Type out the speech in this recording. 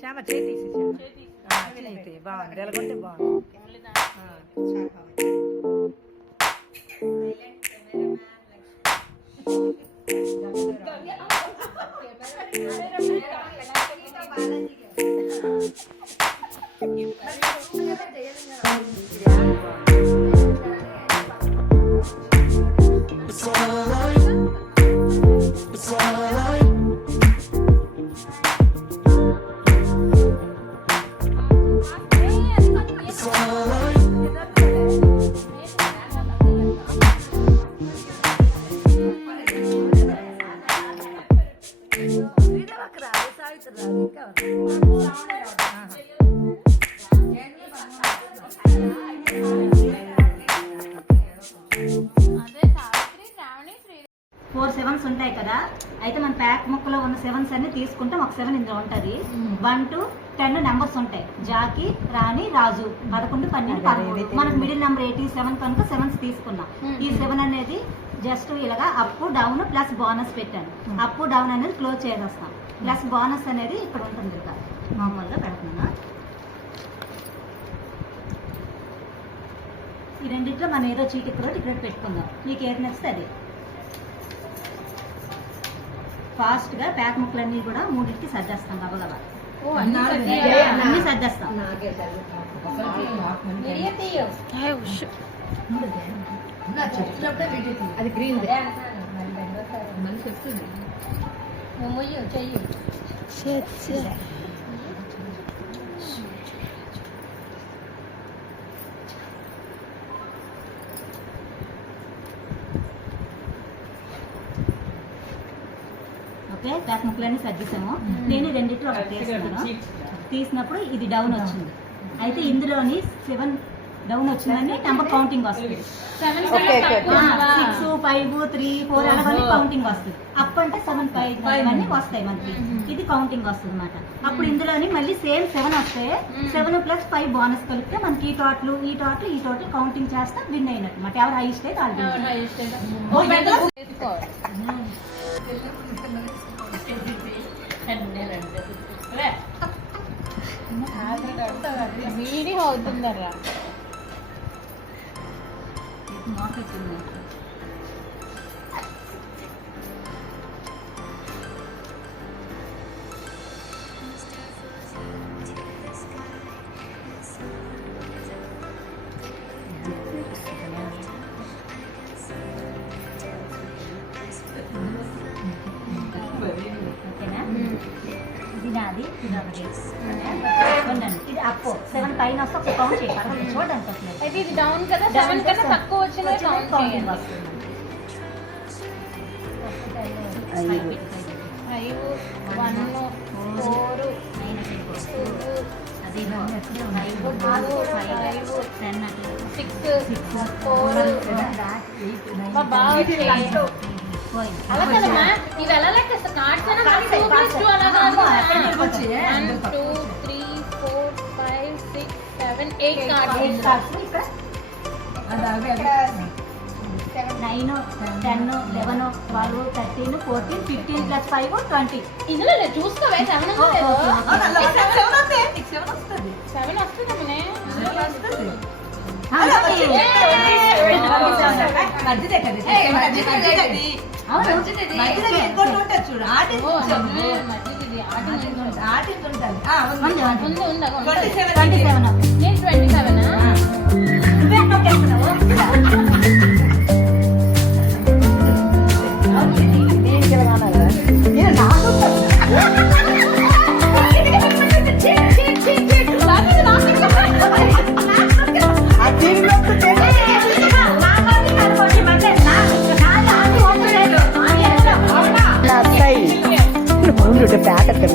శ్యామ చేతి బాగుంది ఎలాగొంటే బాగుంది. ఫోర్ సెవెన్స్ ఉంటాయి కదా, అయితే మన ప్యాక్ ముక్కలో ఉన్న సెవెన్స్ అన్ని తీసుకుంటాం. ఒక 7 ఇందులో ఉంటుంది. 1 to 10 నెంబర్స్ ఉంటాయి. జాకి, రాణి, రాజు 11, 12, 13. మనకు మిడిల్ నెంబర్ 87 కనుక 7 తీసుకున్నాం. ఈ 7 అనేది జస్ట్ ఇలాగా అప్ డౌన్ ప్లస్ బోనస్ పెట్టాను. అప్ డౌన్ అనేది క్లోజ్ చేసేస్తాం. ప్లస్ బోనస్ అనేది ఇక్కడ ఉంటుంది కదా, మామూలుగా పెడుతున్నాను. ఈ రెండిట్లో మనం ఏదో చీటికలో టికెట్ పెట్టుకుందాం. మీకు ఏది నచ్చితే అది. ఫాస్ట్ గా ప్యాక్ ముక్కలన్నీ కూడా 3కి సర్దేస్తాం. గబగబా అన్ని సర్దేస్తాం. అది గ్రీన్ ఓకే, ప్యాక్ ముక్కలన్నీ సర్దిస్తాము. నేను రెండిట్లో ఒకటి తీసినప్పుడు ఇది డౌన్ వచ్చింది. అయితే ఇందులోని 7 డౌన్ వచ్చిందని నెంబర్ కౌంటింగ్ వస్తుంది. 6, 5, 3, 4 అలాగని కౌంటింగ్ వస్తుంది. అప్ అంటే 7, 5 అన్ని వస్తాయి మనకి. ఇది కౌంటింగ్ వస్తుంది అనమాట. అప్పుడు ఇందులోని మళ్ళీ సేమ్ 7 వస్తే 7 + 5 బోనస్ కలిపితే మనకి ఈ టోటల్ కౌంటింగ్ చేస్తే విన్ అయినట్టు అనమాట. ఎవరు హైయెస్ట్ అయితే వీడియో అవుతుందరా ఇది నాది, ఇది ఒకటి. ఇది అప్ 7 పైన వస్తే ఒక కౌంట్ చేయాలి. చూడడానికి వస్తుంది. అయితే ఇది డౌన్ కదా, 7 కన్నా తక్కువ వచ్చిన కౌంటింగ్ వస్తుంది. 5, 5, 1, 4, 6, 4 అలా కదమ్మా. ఇవి ఎలా లెక్క కార్డ్స్ 1, 2 అలా కాదు. 1, 2, 3, 4, 5, 6, 7, 8 కార్డ్స్. 9, 10, 11, 12, 13, 14, 15 + 5, 20. ఇందులో చూసుకోవే 7 వస్తుందమ్మనే. ప్యాకెట్